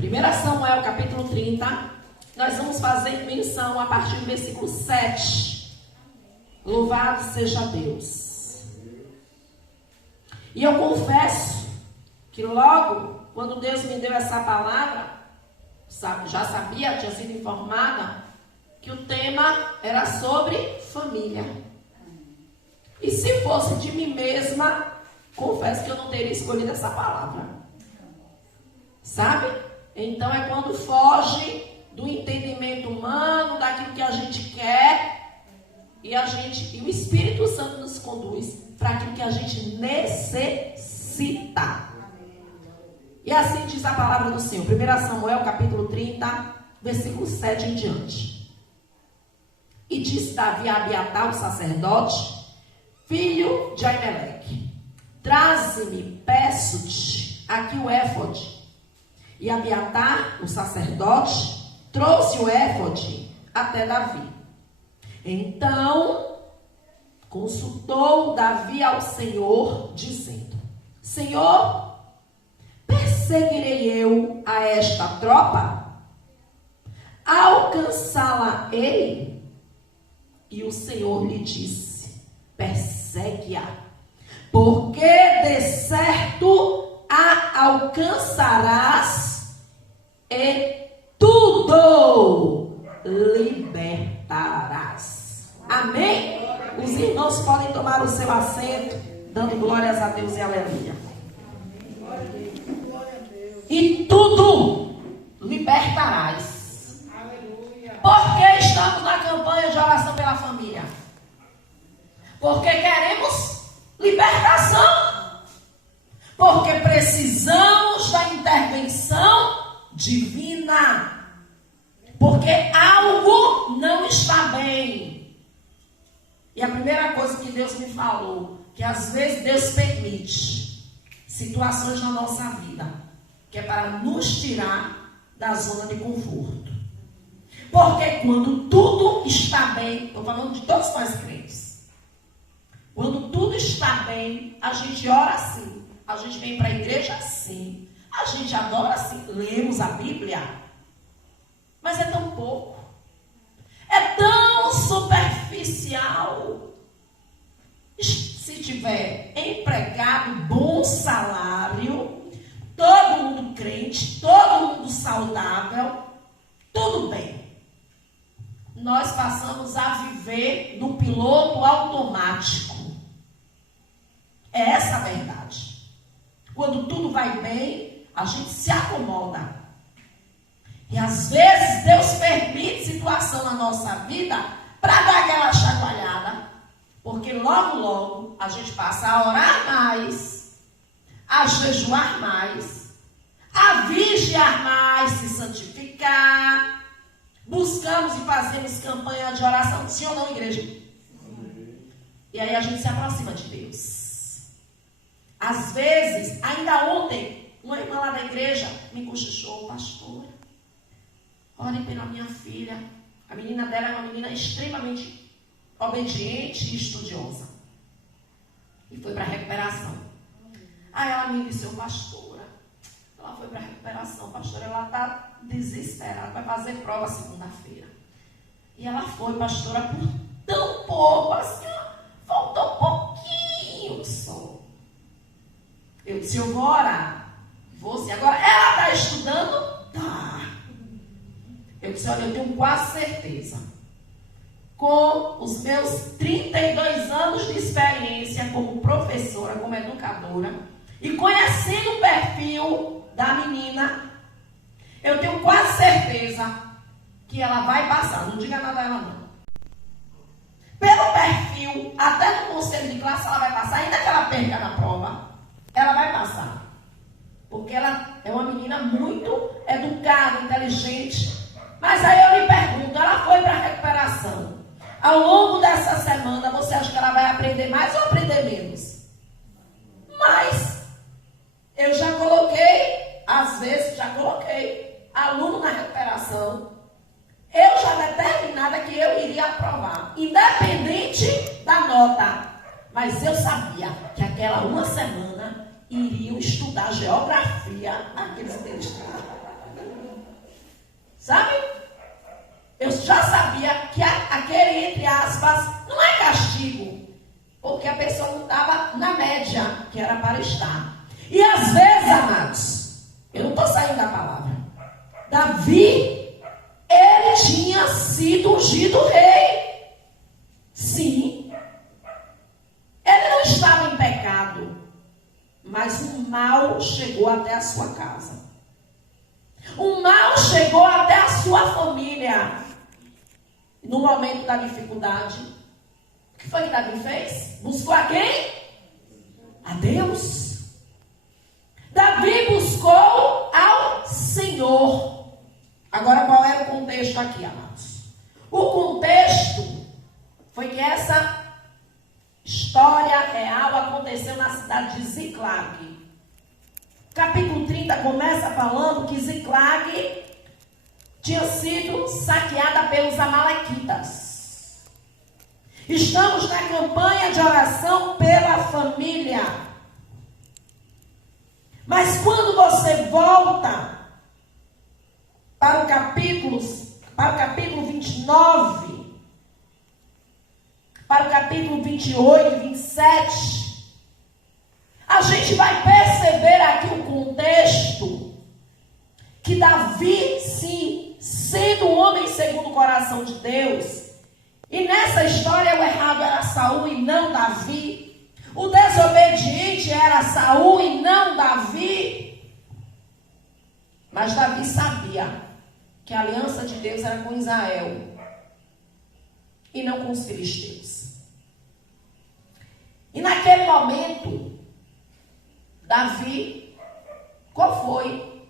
1 Samuel, capítulo 30, nós vamos fazer menção a partir do versículo 7. Louvado seja Deus. E eu confesso que logo, quando Deus me deu essa palavra, já sabia, tinha sido informada, que o tema era sobre família. E se fosse de mim mesma, confesso que eu não teria escolhido essa palavra. Sabe? Então é quando foge do entendimento humano, daquilo que a gente quer, e o Espírito Santo nos conduz para aquilo que a gente necessita. E assim diz a palavra do Senhor. 1 Samuel, capítulo 30, versículo 7 em diante. E disse Davi a Abiatar, o sacerdote, filho de Aimeleque: traze-me, peço-te, aqui o éfode. E Abiatar, o sacerdote, trouxe o éfode até Davi. Então consultou Davi ao Senhor, dizendo: Senhor, perseguirei eu a esta tropa? Alcançá-la-ei? E o Senhor lhe disse: persegue-a, porque de certo a alcançarás e tudo libertarás. Amém? Os irmãos podem tomar o seu assento, dando glórias a Deus e aleluia. E tudo libertarás. Porque estamos na campanha de oração pela família? Porque queremos libertação. Porque precisamos da intervenção divina. Porque algo não está bem. E a primeira coisa que Deus me falou, que às vezes Deus permite situações na nossa vida, que é para nos tirar da zona de conforto. Porque quando tudo está bem, estou falando de todos nós crentes, quando tudo está bem, a gente ora assim. A gente vem para a igreja assim. A gente adora assim. Lemos a Bíblia. Mas é tão pouco. É tão superficial. Se tiver empregado, bom salário, todo mundo crente, todo mundo saudável, tudo bem. Nós passamos a viver no piloto automático. É essa a verdade. Quando tudo vai bem, a gente se acomoda. E às vezes Deus permite situação na nossa vida para dar aquela chacoalhada. Porque logo a gente passa a orar mais, a jejuar mais, a vigiar mais, se santificar. Buscamos e fazemos campanha de oração. Sim ou não, igreja? E aí a gente se aproxima de Deus. Às vezes, ainda ontem, uma irmã lá da igreja me cochichou: pastora, ore pela minha filha. A menina dela é uma menina extremamente obediente e estudiosa. E foi para a recuperação. Aí ela me disse: pastora, ela foi para a recuperação, pastora, ela está desesperada, vai fazer prova segunda-feira. E ela foi, pastora, por tão pouco, assim, faltou um pouquinho só. Eu disse: eu vou orar. Vou sim. Agora, ela está estudando? Tá. Eu disse: olha, eu tenho quase certeza, com os meus 32 anos de experiência como professora, como educadora, e conhecendo o perfil da menina, eu tenho quase certeza que ela vai passar. Não diga nada a ela, não. Pelo perfil, até no conselho de classe ela vai passar, ainda que ela perca na prova, ela vai passar. Porque ela é uma menina muito educada, inteligente. Mas aí eu lhe pergunto, ela foi para a recuperação. Ao longo dessa semana, você acha que ela vai aprender mais ou aprender menos? Mas eu já coloquei, às vezes já coloquei aluno na recuperação. Eu já determinada que eu iria aprovar, independente da nota. Mas eu sabia que aquela uma semana iriam estudar geografia aqueles intelectuais. Sabe? Eu já sabia que aquele, entre aspas, não é castigo, porque a pessoa não estava na média que era para estar. E às vezes, amados, eu não estou saindo da palavra, Davi, ele tinha sido ungido rei. Sim. Ele não estava em pecado, mas o mal chegou até a sua casa. O mal chegou até a sua família. No momento da dificuldade, o que foi que Davi fez? Buscou a quem? A Deus. Davi buscou ao Senhor. Agora, qual era o contexto aqui, amados? O contexto foi que essa história real aconteceu na cidade de Ziclag. Capítulo 30 começa falando que Ziclag tinha sido saqueada pelos amalequitas. Estamos na campanha de oração pela família. Mas quando você volta para o capítulo 29, para o capítulo 28 e 27, a gente vai perceber aqui o contexto que Davi, sim, sendo um homem segundo o coração de Deus, e nessa história o errado era Saul e não Davi, o desobediente era Saul e não Davi, mas Davi sabia que a aliança de Deus era com Israel e não com os filisteus. E naquele momento, Davi, qual foi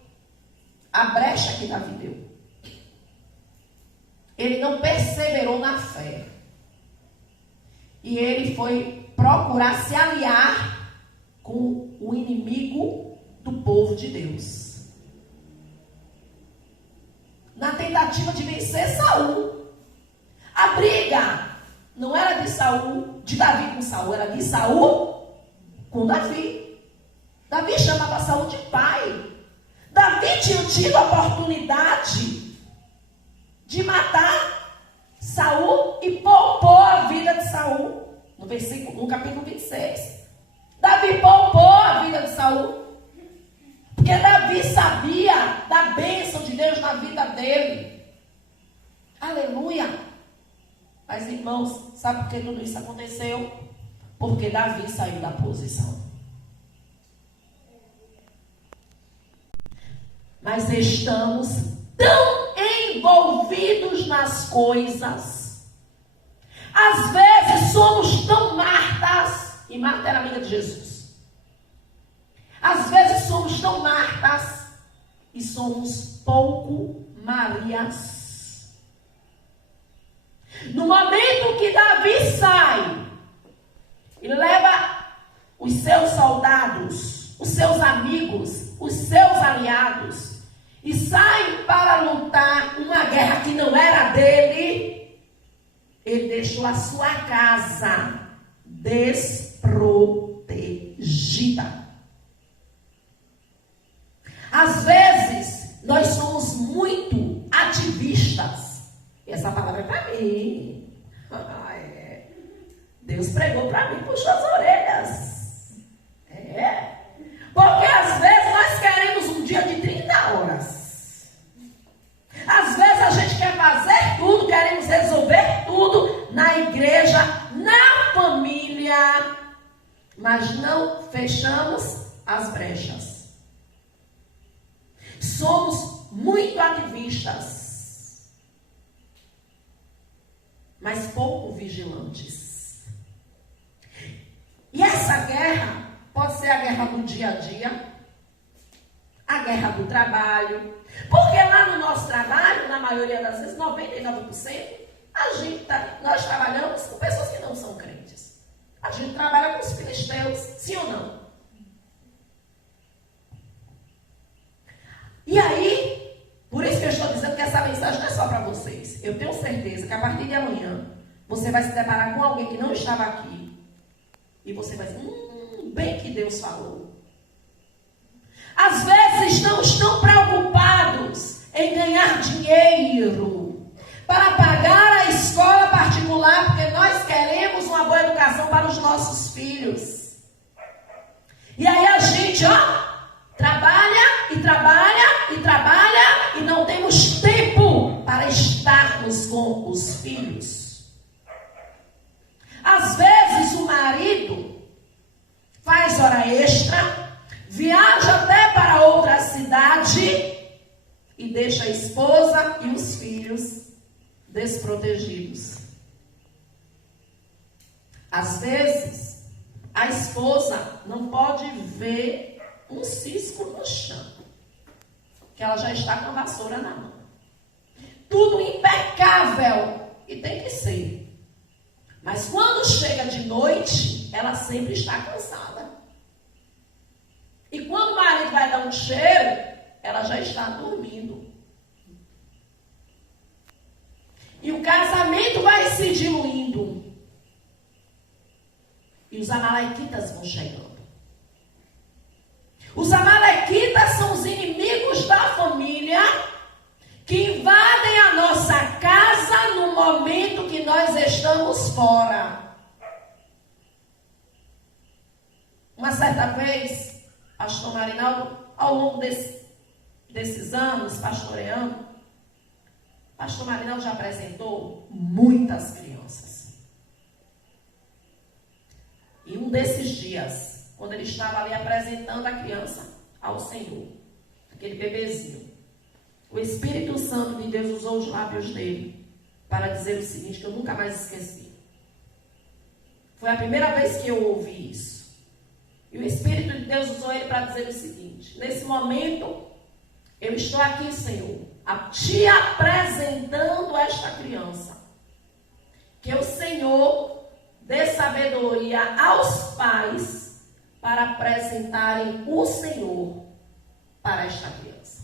a brecha que Davi deu? Ele não perseverou na fé. E ele foi procurar se aliar com o inimigo do povo de Deus. Na tentativa de vencer Saul. A briga não era de Saul, de Davi com Saul, era de Saul com Davi. Davi chamava Saul de pai. Davi tinha tido a oportunidade de matar Saul e poupou a vida de Saul. No capítulo 26. Davi poupou a vida de Saul. Porque Davi sabia da bênção de Deus na vida dele. Aleluia. Mas, irmãos, sabe por que tudo isso aconteceu? Porque Davi saiu da posição. Mas estamos tão envolvidos nas coisas. Às vezes somos tão Martas. E Marta era amiga de Jesus. Às vezes somos tão Martas e somos pouco Marias. No momento que Davi sai e leva os seus soldados, os seus amigos, os seus aliados, e sai para lutar uma guerra que não era dele, ele deixou a sua casa desprotegida. Às vezes, nós somos muito ativistas. Essa palavra é para mim. Deus pregou para mim, puxou as orelhas. Porque às vezes nós queremos um dia de 30 horas. Às vezes a gente quer fazer tudo, queremos resolver tudo na igreja, na família, mas não fechamos as brechas. Somos muito ativistas, mas pouco vigilantes. E essa guerra pode ser a guerra do dia a dia, a guerra do trabalho, porque lá no nosso trabalho, na maioria das vezes, 99%, nós trabalhamos com pessoas que não são crentes. A gente trabalha com os filisteus, sim ou não? E aí, por isso que eu estou dizendo que essa mensagem não é só para vocês. Eu tenho certeza que a partir de amanhã, você vai se deparar com alguém que não estava aqui. E você vai dizer, bem que Deus falou. Às vezes estamos tão preocupados em ganhar juntar dinheiro para pagar a escola particular, porque nós queremos uma boa educação para os nossos filhos. E aí a gente, trabalha e trabalha e trabalha e não temos tempo para estarmos com os filhos. Às vezes o marido faz hora extra, viaja até para outra cidade e deixa a esposa e os filhos desprotegidos. Às vezes, a esposa não pode ver um cisco no chão, que ela já está com a vassoura na mão. Tudo impecável, e tem que ser. Mas quando chega de noite, ela sempre está cansada. E quando o marido vai dar um cheiro, ela já está dormindo. E o casamento vai se diluindo. E os amalequitas vão chegando. Os amalequitas são os inimigos da família que invadem a nossa casa no momento que nós estamos fora. Uma certa vez, pastor Marinaldo, ao longo desses anos, pastoreando, pastor Marinaldo já apresentou muitas crianças. E um desses dias, quando ele estava ali apresentando a criança ao Senhor, aquele bebezinho, o Espírito Santo de Deus usou os lábios dele para dizer o seguinte, que eu nunca mais esqueci. Foi a primeira vez que eu ouvi isso. E o Espírito de Deus usou ele para dizer o seguinte, nesse momento, eu estou aqui, Senhor, te apresentando esta criança. Que o Senhor dê sabedoria aos pais para apresentarem o Senhor para esta criança.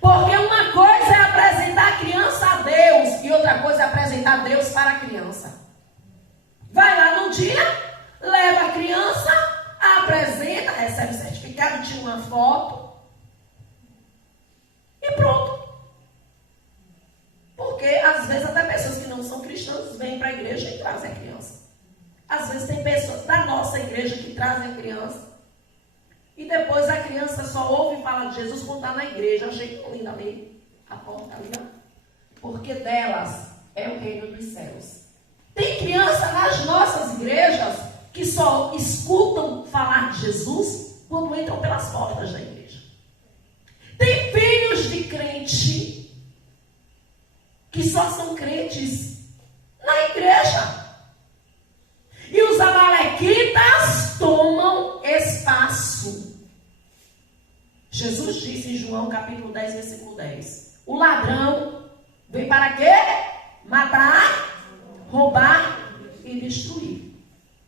Porque uma coisa é apresentar a criança a Deus e outra coisa é apresentar Deus para a criança. Vai lá no dia, leva a criança, apresenta, recebe certificado, tira uma foto e pronto. Porque às vezes até pessoas que não são cristãs vêm para a igreja e trazem a criança. Às vezes tem pessoas da nossa igreja que trazem a criança e depois a criança só ouve falar de Jesus quando está na igreja. Achei tão linda ali, a porta ali, ó. Porque delas é o reino dos céus. Tem criança nas nossas igrejas que só escutam falar de Jesus quando entram pelas portas da igreja. Tem filhos de crente que só são crentes na igreja. E os amalequitas tomam espaço. Jesus disse em João capítulo 10, versículo 10. O ladrão vem para quê? Matar, roubar e destruir.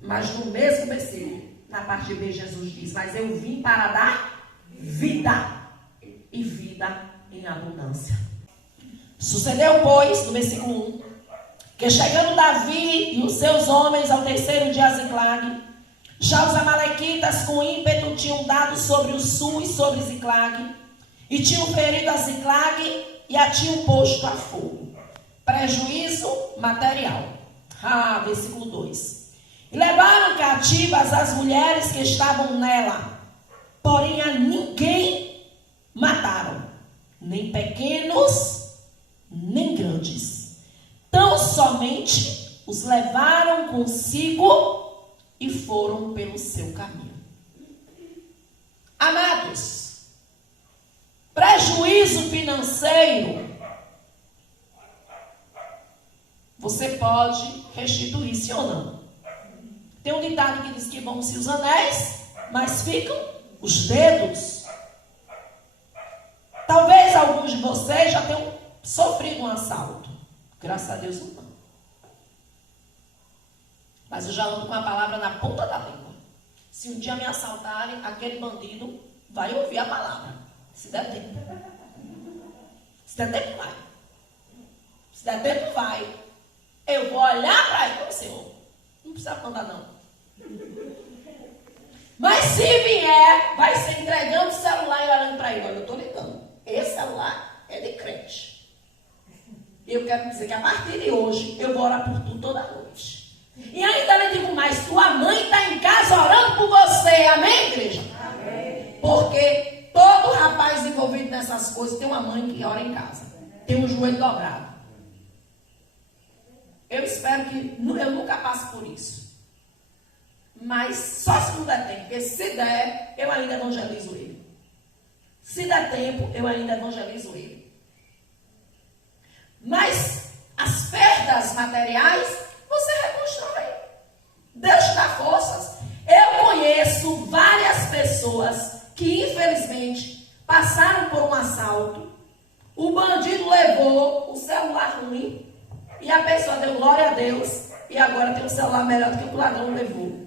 Mas no mesmo versículo, na parte B, Jesus diz, mas eu vim para dar vida, e vida em abundância. Sucedeu, pois, no versículo 1, que chegando Davi e os seus homens ao terceiro dia a Ziclague, já os amalequitas com ímpeto tinham dado sobre o sul e sobre Ziclague, e tinham ferido a Ziclague e a tinham posto a fogo. Prejuízo material. Versículo 2. E levaram cativas as mulheres que estavam nela, porém a ninguém mataram, nem pequenos, nem grandes. Tão somente os levaram consigo e foram pelo seu caminho. Amados, prejuízo financeiro, você pode restituir, sim ou não? Tem um ditado que diz que vão-se os anéis, mas ficam os dedos. Talvez alguns de vocês já tenham sofrido um assalto. Graças a Deus não. Mas eu já ando com a palavra na ponta da língua. Se um dia me assaltarem, aquele bandido vai ouvir a palavra. Se der tempo. Se der tempo, vai. Se der tempo, vai. Eu vou olhar para ele, ô Senhor. Não precisa mandar, não. Mas se vier, vai ser entregando o celular e olhando para ele. Olha, eu estou ligando. Esse Eu quero dizer que a partir de hoje eu vou orar por tu toda noite. E ainda lhe digo mais, tua mãe está em casa orando por você. Amém, igreja? Amém. Porque todo rapaz envolvido nessas coisas tem uma mãe que ora em casa. Tem um joelho dobrado. Eu espero que eu nunca passe por isso. Mas só se não der tempo. Porque se der, eu ainda evangelizo ele. Se der tempo, eu ainda evangelizo ele. Mas as perdas materiais, você reconstrói. Deus te dá forças. Eu conheço várias pessoas que, infelizmente, passaram por um assalto. O bandido levou o celular ruim. E a pessoa deu glória a Deus. E agora tem um celular melhor do que o ladrão levou.